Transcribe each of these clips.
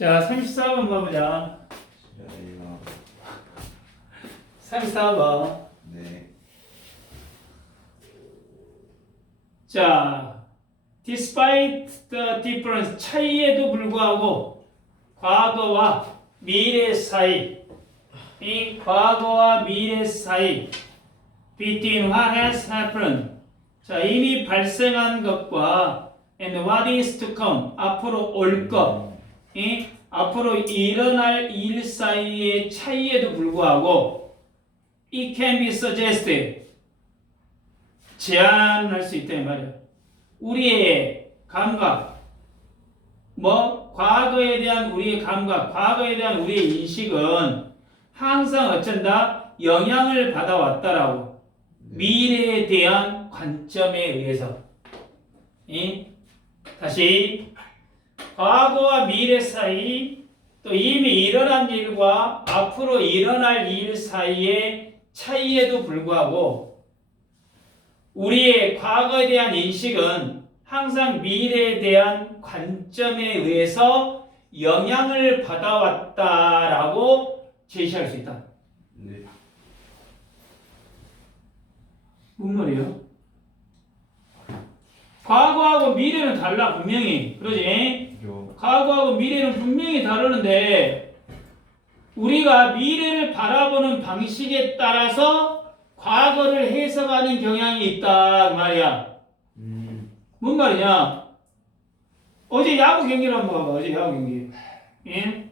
자, 34번 봐보자. 싫어요. 34번. 네. 자, despite the difference, 차이에도 불구하고 과거와 미래 사이, 이 과거와 미래 사이, between what has happened, 자, 이미 발생한 것과 and what is to come, 앞으로 올 것, 이 앞으로 일어날 일 사이의 차이에도 불구하고 it can be suggested, 제안할 수 있다 이 말이야. 우리의 감각, 과거에 대한 우리의 감각, 과거에 대한 우리의 인식은 항상 어쩐다? 영향을 받아왔다라고. 미래에 대한 관점에 의해서. 다시 과거와 미래 사이, 또 이미 일어난 일과 앞으로 일어날 일 사이의 차이에도 불구하고 우리의 과거에 대한 인식은 항상 미래에 대한 관점에 의해서 영향을 받아왔다라고 제시할 수 있다. 네. 무슨 말이에요? 과거하고 미래는 달라 분명히. 그러지? 요. 과거하고 미래는 분명히 다르는데 우리가 미래를 바라보는 방식에 따라서 과거를 해석하는 경향이 있다 그 말이야. 뭔 말이냐? 어제 야구 경기를 한번 봐봐. 어제 야구 경기. 예?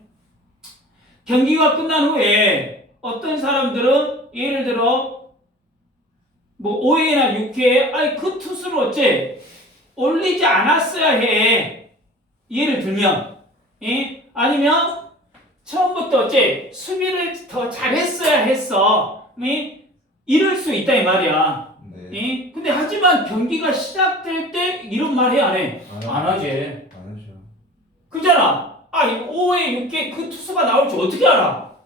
경기가 끝난 후에 어떤 사람들은 예를 들어 5회나 6회에 아니 그 투수를 어째 올리지 않았어야 해. 예를 들면 아니면 처음부터 어째 수비를 더 잘했어야 했어. 이럴 수 있다 이 말이야. 네. 근데 하지만 경기가 시작될 때 이런 말 해 안 해? 안 하지. 안 하죠. 그잖아. 5회 6회 그 투수가 나올 줄 어떻게 알아?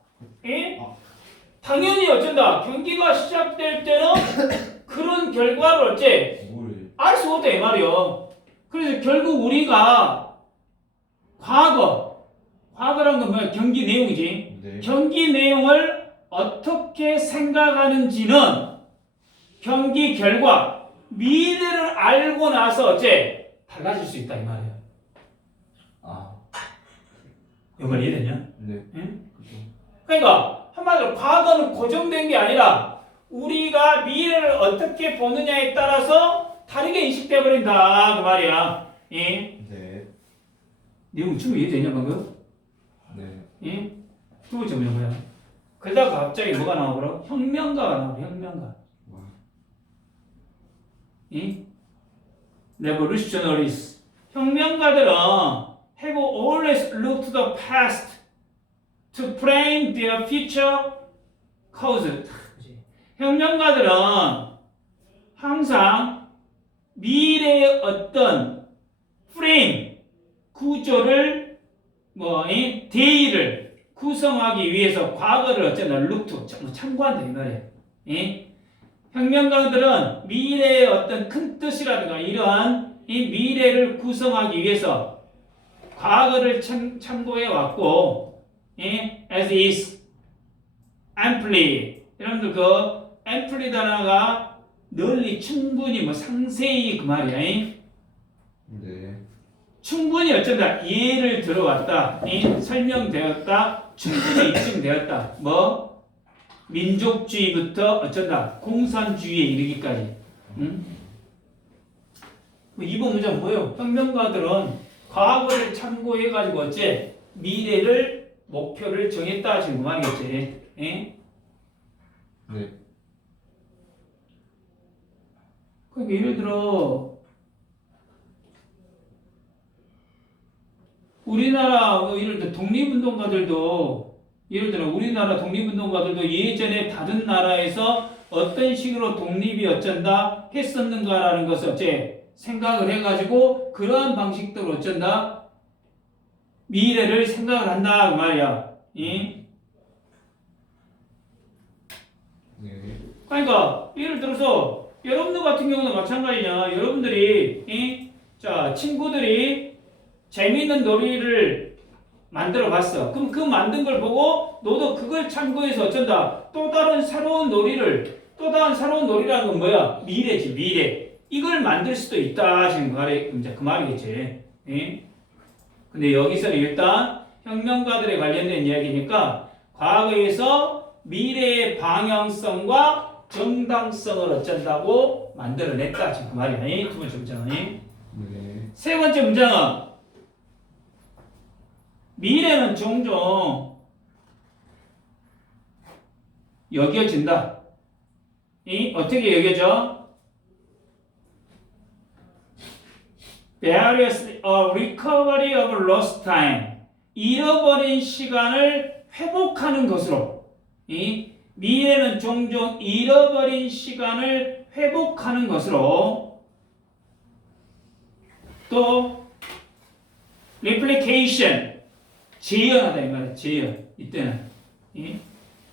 당연히 어쩐다. 경기가 시작될 때는 그런 결과를 어째 알 수 없다 이 말이야. 그래서 결국 우리가 과거란 건 뭐야? 경기 내용이지. 네. 경기 내용을 어떻게 생각하는지는 경기 결과, 미래를 알고 나서 어째 달라질 수 있다 이 말이야. 이 말 이해되냐? 네. 응? 그러니까 한마디로 과거는 고정된 게 아니라 우리가 미래를 어떻게 보느냐에 따라서 다르게 인식돼 버린다 그 말이야. 네. 내용 충분히 이해되냐 방금? 네. 두 번째 뭐야? 그러다가 갑자기 뭐가 나오더라? 혁명가가 나와. 혁명가. Revolutionaries. 혁명가들은 have always looked to the past to frame their future cause. 혁명가들은 항상 미래의 어떤 프레임, 구조를 대의를 구성하기 위해서 과거를 어쩌나 look to 참고한다 이 말이야. 혁명가들은 미래의 어떤 큰 뜻이라든가 이러한 이 미래를 구성하기 위해서 과거를 참고해 왔고, as is amply. 여러분들 그 amply 단어가 널리 충분히 상세히 그 말이야. 네. 충분히 어쩐다 이해를 들어왔다, 설명되었다, 충분히 입증되었다. 민족주의부터 어쩐다 공산주의에 이르기까지. 이번 문장 뭐예요? 혁명가들은 과거를 참고해가지고 어째 미래를 목표를 정했다 지금 그 말이겠지. 네. 그러니까 예를 들어 우리나라 예를 들어 독립운동가들도 예를 들어 우리나라 독립운동가들도 예전에 다른 나라에서 어떤 식으로 독립이 어쩐다 했었는가라는 것을 어째 생각을 해가지고 그러한 방식대로 어쩐다 미래를 생각을 한다 그 말이야. 네. 그러니까 예를 들어서 여러분들 같은 경우는 마찬가지냐. 여러분들이 자 친구들이 재미있는 놀이를 만들어 봤어. 그럼 그 만든 걸 보고 너도 그걸 참고해서 어쩐다. 또 다른 새로운 놀이라는 건 뭐야? 미래지, 미래. 이걸 만들 수도 있다. 지금 이제 그 말이겠지. 예? 근데 여기서는 일단 혁명가들에 관련된 이야기니까 과거에서 미래의 방향성과 정당성을 어쩐다고 만들어냈다. 지금 그 말이야. 두 번째 문장은. 네. 세 번째 문장은 미래는 종종 여겨진다. 어떻게 여겨져? Various recovery of lost time. 잃어버린 시간을 회복하는 것으로. 미래는 종종 잃어버린 시간을 회복하는 것으로. 또 replication. 재현하다 이 말이야. 재현. 이때는.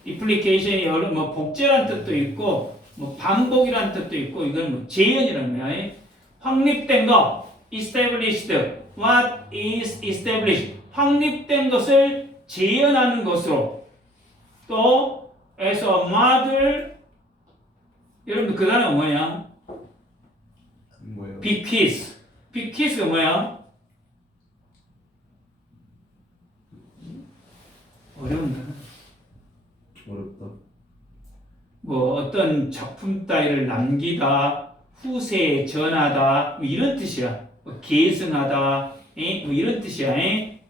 replication이 뭐 복제란 뜻도 있고 뭐 반복이란 뜻도 있고 이건 뭐 재현이라는 거야. 확립된 거. established. What is established? 확립된 것을 재현하는 것으로. 또 as a model. 여러분들 그 단어가 뭐야? 뭐요? bequeath. bequeath가 뭐야? 어려운 단어. 어렵다. 뭐 어떤 작품 따위를 남기다, 후세에 전하다, 뭐 이런 뜻이야. 뭐 계승하다, 뭐 이런 뜻이야. 네.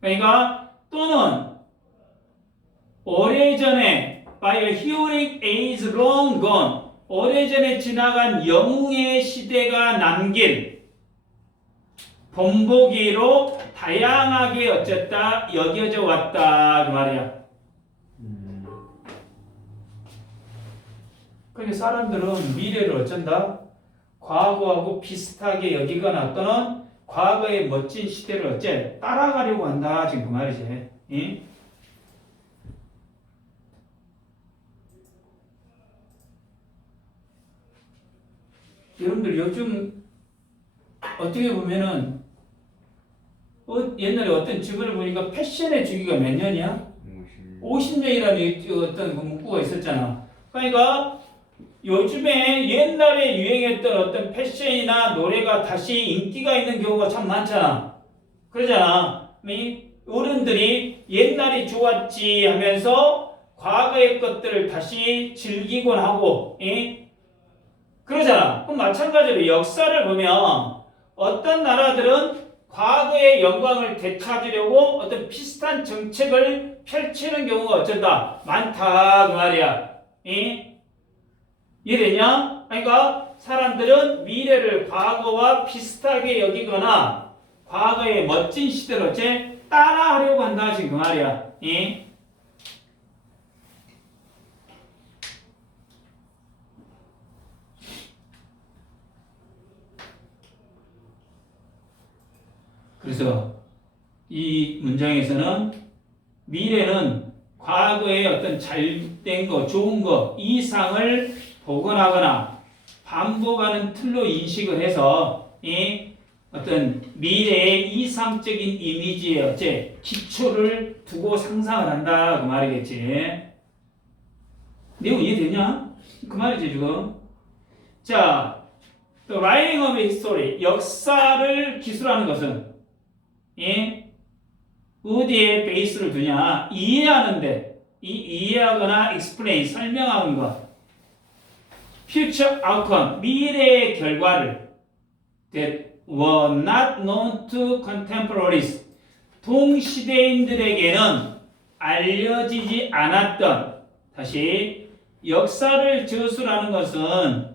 그러니까 또는 오래전에 by a hearing age long gone, 오래전에 지나간 영웅의 시대가 남긴 본보기로 다양하게 어쨌다 여겨져 왔다 그 말이야. 그러니까 사람들은 미래를 어쩐다? 과거하고 비슷하게 여기거나 또는 과거의 멋진 시대를 어째 따라가려고 한다. 지금 그 말이지. 응? 여러분들 요즘 어떻게 보면은 옛날에 어떤 주문을 보니까 패션의 주기가 몇 년이야? 50년이라는 어떤 문구가 있었잖아. 그러니까 요즘에 옛날에 유행했던 어떤 패션이나 노래가 다시 인기가 있는 경우가 참 많잖아. 그러잖아. 어른들이 옛날이 좋았지 하면서 과거의 것들을 다시 즐기곤 하고, 그러잖아. 그럼 마찬가지로 역사를 보면 어떤 나라들은 과거의 영광을 되찾으려고 어떤 비슷한 정책을 펼치는 경우가 어쩐다? 많다. 그 말이야. 이해되냐? 그러니까 사람들은 미래를 과거와 비슷하게 여기거나 과거의 멋진 시대를 어째 따라하려고 한다. 지금 그 말이야. 그래서 이 문장에서는 미래는 과거의 어떤 잘된 거, 좋은 거 이상을 복원하거나 반복하는 틀로 인식을 해서 어떤 미래의 이상적인 이미지에 어째 기초를 두고 상상을 한다 그 말이겠지. 내용 이해되냐? 그 말이지 지금. 자, The writing of history, 역사를 기술하는 것은 어디에 베이스를 두냐? 이해하는데, 이해하거나 explain, 설명하는 것. Future outcome, 미래의 결과를 that were not known to contemporaries, 동시대인들에게는 알려지지 않았던, 다시 역사를 저술하는 것은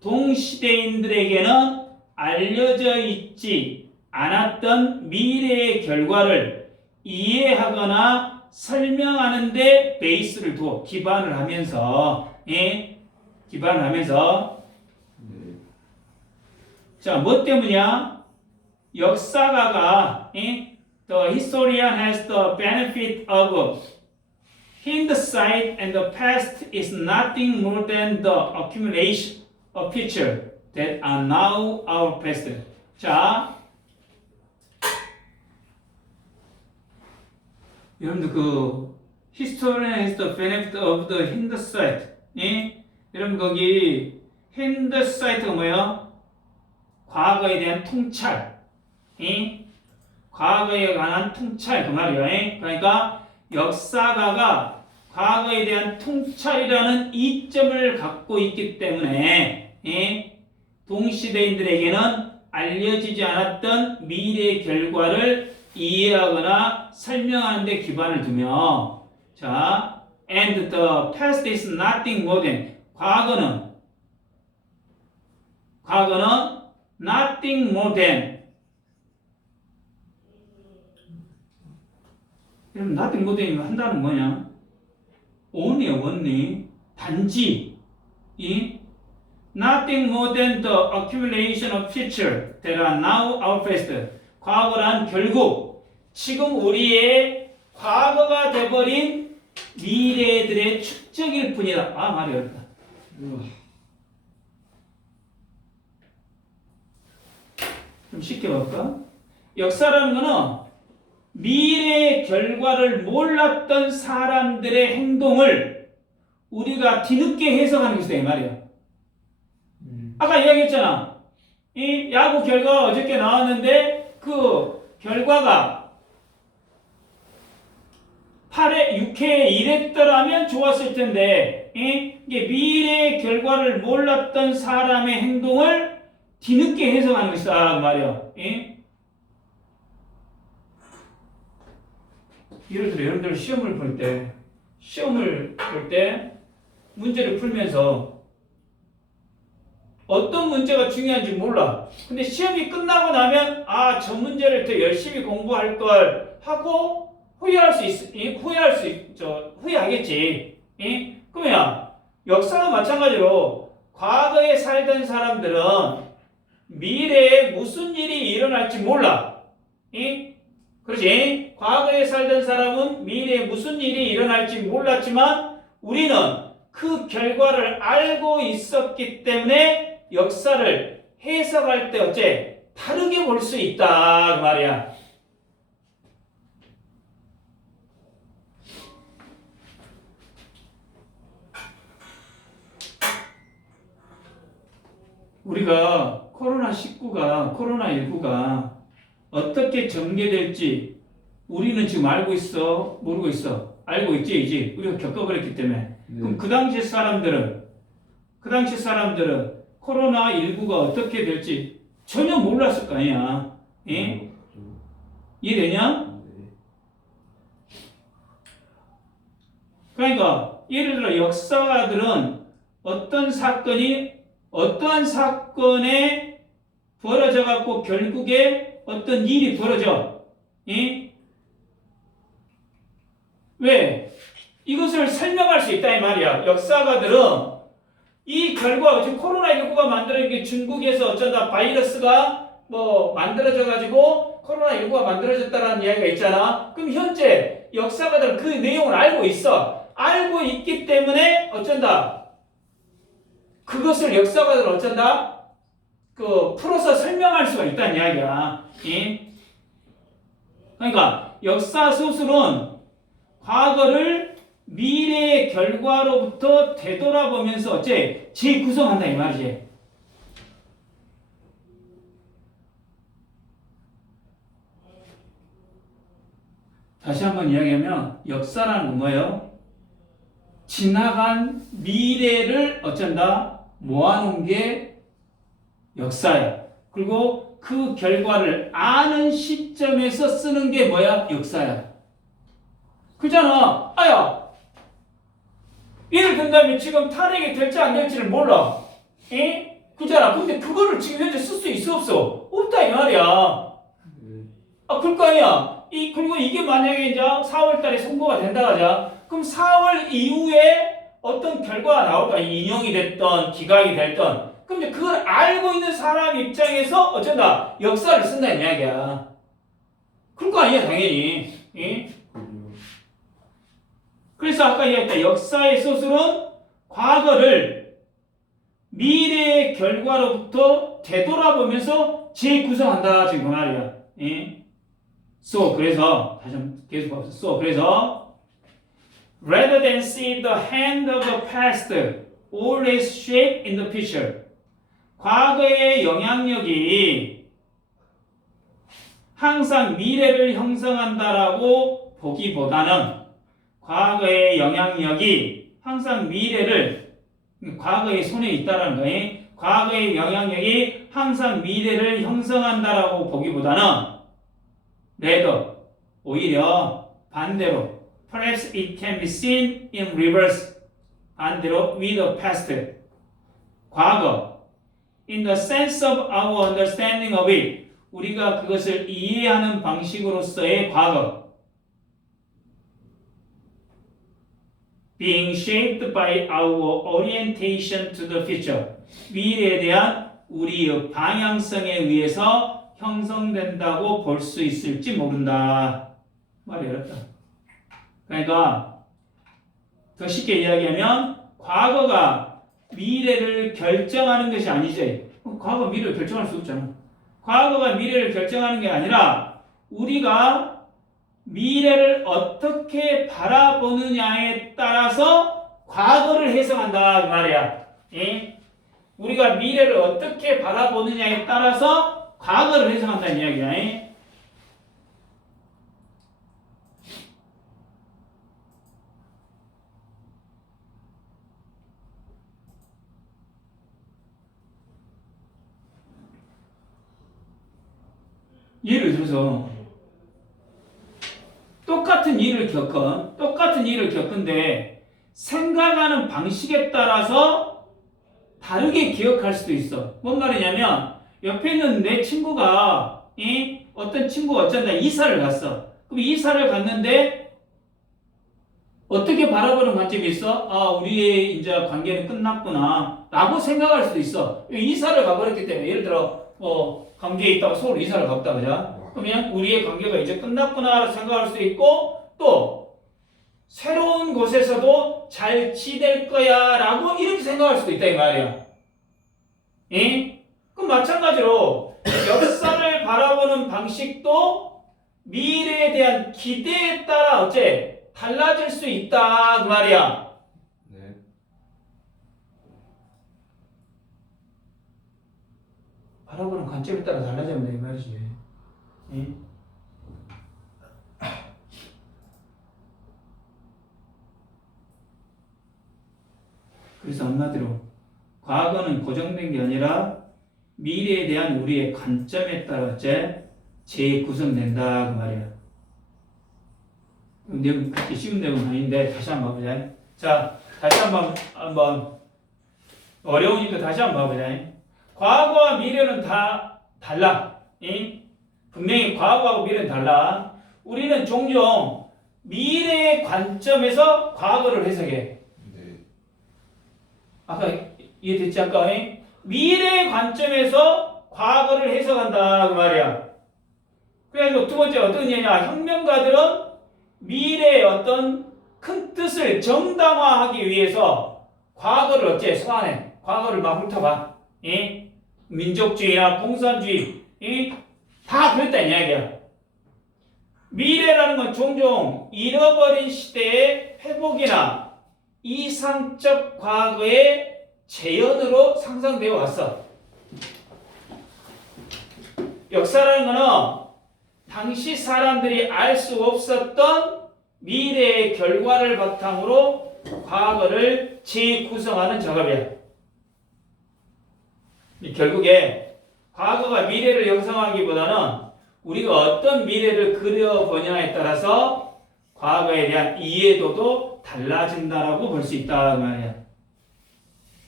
동시대인들에게는 알려져 있지 않았던 미래의 결과를 이해하거나 설명하는 데 베이스를 두고 기반을 하면서 자, 뭐 때문이야? 역사가가 The historian has the benefit of hindsight and the past is nothing more than the accumulation of features that are now our past. 자, 여러분들 그 historian has the benefit of the hindsight. 예? 여러분 거기 hindsight가 뭐예요? 과거에 대한 통찰. 예? 과거에 관한 통찰 그 말이에요. 예? 그러니까 역사가가 과거에 대한 통찰이라는 이점을 갖고 있기 때문에 예? 동시대인들에게는 알려지지 않았던 미래의 결과를 이해하거나 설명하는 데 기반을 두며 자, and the past is nothing more than 과거는 nothing more than 그럼 nothing more than이면 한다는 뭐냐? only요, only 단지 이 nothing more than the accumulation of features that are now our past. 과거란 결국 지금 우리의 과거가 돼버린 미래들의 축적일 뿐이다. 아, 말이 어렵다. 좀 쉽게 볼까? 역사라는 거는 미래의 결과를 몰랐던 사람들의 행동을 우리가 뒤늦게 해석하는 것이다 이 말이야. 아까 이야기했잖아. 이 야구 결과가 어저께 나왔는데 그 결과가 8회, 6회에 이랬더라면 좋았을 텐데 이게 미래의 결과를 몰랐던 사람의 행동을 뒤늦게 해석하는 것이다 그 말이야. 예를 들어 여러분들 시험을 볼 때 문제를 풀면서 어떤 문제가 중요한지 몰라. 근데 시험이 끝나고 나면 아, 저 문제를 더 열심히 공부할 걸 하고 후회하겠지. 그러면 역사는 마찬가지로 과거에 살던 사람들은 미래에 무슨 일이 일어날지 몰라. 그렇지? 과거에 살던 사람은 미래에 무슨 일이 일어날지 몰랐지만 우리는 그 결과를 알고 있었기 때문에 역사를 해석할 때 어째 다르게 볼 수 있다 그 말이야. 우리가 코로나19가 어떻게 전개될지 우리는 지금 알고 있어? 모르고 있어? 알고 있지, 이제 우리가 겪어버렸기 때문에. 그럼 그 당시 사람들은 코로나19가 어떻게 될지 전혀 몰랐을 거 아니야. 이해되냐? 그러니까 예를 들어 역사가들은 어떠한 사건에 벌어져 갖고 결국에 어떤 일이 벌어져. 왜? 이것을 설명할 수 있다 이 말이야. 역사가들은 이 결과 지금 코로나19가 만들어진 게 중국에서 어쩐다 바이러스가 만들어져 가지고 코로나19가 만들어졌다라는 이야기가 있잖아. 그럼 현재 역사가들은 그 내용을 알고 있어. 알고 있기 때문에 어쩐다. 그것을 역사가들은 어쩐다. 풀어서 설명할 수가 있다는 이야기야. 그러니까 역사 소설은 과거를 미래의 결과로부터 되돌아보면서 어째 재구성한다 이 말이지. 다시 한번 이야기하면 역사라는 건 뭐예요? 지나간 미래를 어쩐다? 모아놓은 게 역사야. 그리고 그 결과를 아는 시점에서 쓰는 게 뭐야? 역사야. 그잖아. 아야. 예를 든다면 지금 탄핵이 될지 안 될지를 몰라. 그잖아. 근데 그거를 지금 현재 쓸 수 있어 없어? 없다 이 말이야. 그럴 거 아니야. 그리고 이게 만약에 이제 4월 달에 선고가 된다 하자. 그럼 4월 이후에 어떤 결과가 나올까? 인용이 됐던, 기각이 됐던. 그럼 이제 그걸 알고 있는 사람 입장에서 어쩐다? 역사를 쓴다는 이야기야. 그럴 거 아니야, 당연히. 그래서 아까 이야기했다. 역사의 소설은 과거를 미래의 결과로부터 되돌아보면서 재구성한다. 지금 그 말이야. So 그래서 다시 한번 계속 봐보세요. So 그래서 rather than see the hand of the past always shape in the future. 과거의 영향력이 항상 미래를 형성한다라고 보기보다는 과거의 영향력이 항상 미래를 과거의 손에 있다라는 거예요. 과거의 영향력이 항상 미래를 형성한다라고 보기보다는 rather 오히려 반대로 perhaps it can be seen in reverse 반대로 with the past 과거 in the sense of our understanding of it 우리가 그것을 이해하는 방식으로서의 과거 being shaped by our orientation to the future 미래에 대한 우리의 방향성에 의해서 형성된다고 볼 수 있을지 모른다. 말이 어렵다. 그러니까 더 쉽게 이야기하면 과거가 미래를 결정하는 것이 아니지. 과거 미래를 결정할 수 없잖아. 과거가 미래를 결정하는 게 아니라 우리가 미래를 어떻게 바라보느냐에 따라서 과거를 해석한다 그 말이야. 예? 우리가 미래를 어떻게 바라보느냐에 따라서 과거를 해석한다는 이야기야. 예? 예를 들어서 똑같은 일을 겪은데 생각하는 방식에 따라서 다르게 기억할 수도 있어. 뭔 말이냐면 옆에 있는 내 친구가 어떤 친구가 어쩐다 이사를 갔어. 그럼 이사를 갔는데 어떻게 바라보는 관점이 있어? 아, 우리의 이제 관계는 끝났구나 라고 생각할 수도 있어. 이사를 가버렸기 때문에 예를 들어 관계에 있다가 서울 이사를 갔다 그죠? 그러면 우리의 관계가 이제 끝났구나 생각할 수 있고 또 새로운 곳에서도 잘 지낼 거야 라고 이렇게 생각할 수도 있다 이 말이야. 그럼 마찬가지로 역사를 바라보는 방식도 미래에 대한 기대에 따라 어째 달라질 수 있다 그 말이야. 네. 바라보는 관점에 따라 달라진다 이 말이지. 그래서 한마디로 과거는 고정된 게 아니라 미래에 대한 우리의 관점에 따라 재구성된다 그 말이야. 내용 그렇게 쉬운 내용은 아닌데 다시 한번 봐보자. 자, 다시 한번 어려우니까 다시 한번 봐보자. 과거와 미래는 다 달라. 분명히 과거하고 미래는 달라. 우리는 종종 미래의 관점에서 과거를 해석해. 네. 아까 이해됐지? 아까 미래의 관점에서 과거를 해석한다 그 말이야. 그래서 두 번째 어떤 얘기냐? 혁명가들은 미래의 어떤 큰 뜻을 정당화하기 위해서 과거를 어째 소환해. 과거를 막 훑어봐. 민족주의나 공산주의 다 그랬다는 이야기야. 미래라는 건 종종 잃어버린 시대의 회복이나 이상적 과거의 재현으로 상상되어 왔어. 역사라는 거는 당시 사람들이 알 수 없었던 미래의 결과를 바탕으로 과거를 재구성하는 작업이야. 결국에 과거가 미래를 형성하기보다는 우리가 어떤 미래를 그려보냐에 따라서 과거에 대한 이해도도 달라진다라고 볼 수 있다 그 말이야.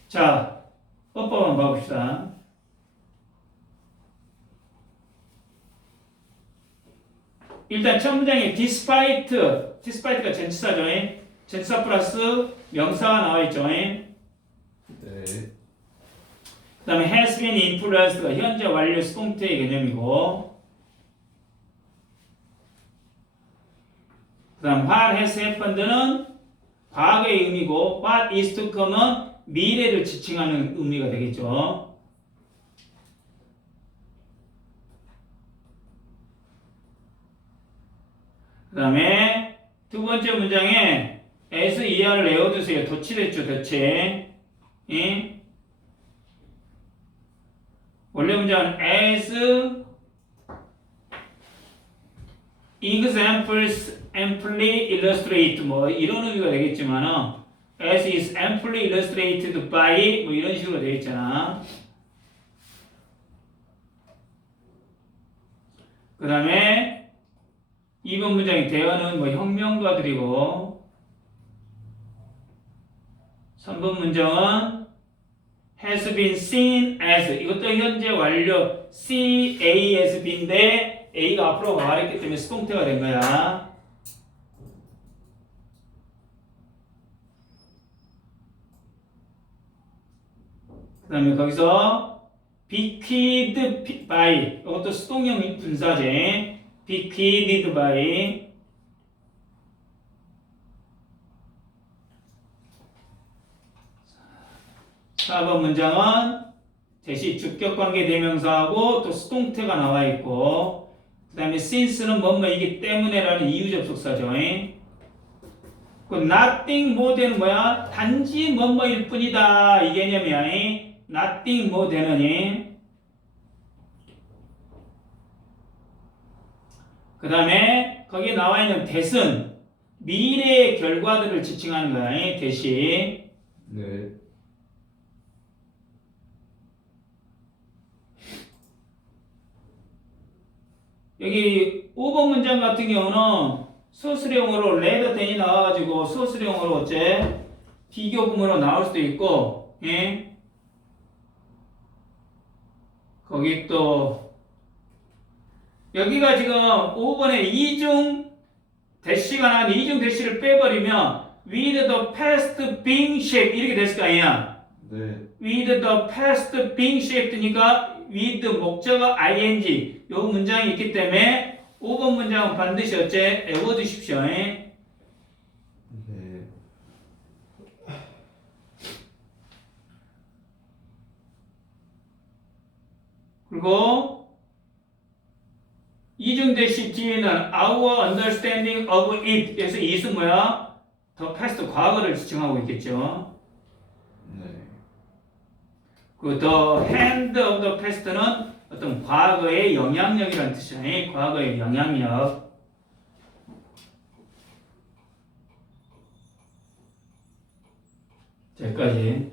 자, 어법 한번 봐봅시다. 일단 첫 문장에 despite가 전치사죠. 전치사 플러스 명사가 나와있죠. 네. 그 다음에 has been influenced가 현재 완료 수동태의 개념이고, 그 다음 what has happened는 과거의 의미고 what is to come은 미래를 지칭하는 의미가 되겠죠. 그 다음에 두 번째 문장에 as 이하를 외워두세요. 덧칠했죠, 덧칠. 예? 원래 문장은 as examples amply illustrate 뭐 이런 의미가 되겠지만은 as is amply illustrated by 뭐 이런 식으로 되겠잖아. 그 다음에 2번 문장의 대어는 뭐 혁명가들이고 3번 문장은 has been seen as 이것도 현재 완료 see as been데 A가 앞으로 말했기 때문에 수동태가 된 거야. 그 다음에 거기서 bequeathed by 이것도 수동형 분사제 bequeathed by 4번 문장은 대시 주격관계 대명사하고 또 수동태가 나와 있고 그 다음에 since는 뭐이기 때문에라는 이유 접속사죠. 그 nothing more는 뭐야? 단지 뭐일 뿐이다 이 개념이야. nothing more than은 그 다음에 거기에 나와 있는 that은 미래의 결과들을 지칭하는 거야. that이 네. 여기 5번 문장 같은 경우는 소수령으로 rather than이 나와가지고 소수령으로 어째 비교분으로 나올 수도 있고, 예? 거기 또 여기가 지금 5번에 이중 대시가 나왔는데 이중 대시를 빼버리면 with the past being shaped 이렇게 됐을 거 아니야. 네. with the past being shaped니까 with 목적어 ing 요 문장이 있기 때문에 5번 문장은 반드시 어째 외워두십시오. 네. 그리고 이중 대시 뒤에는 our understanding of it 그래서 이수 뭐야? the past 과거를 지칭하고 있겠죠. 네. 그 the hand of the past는 어떤 과거의 영향력이라는 뜻이야. 과거의 영향력. 여기까지.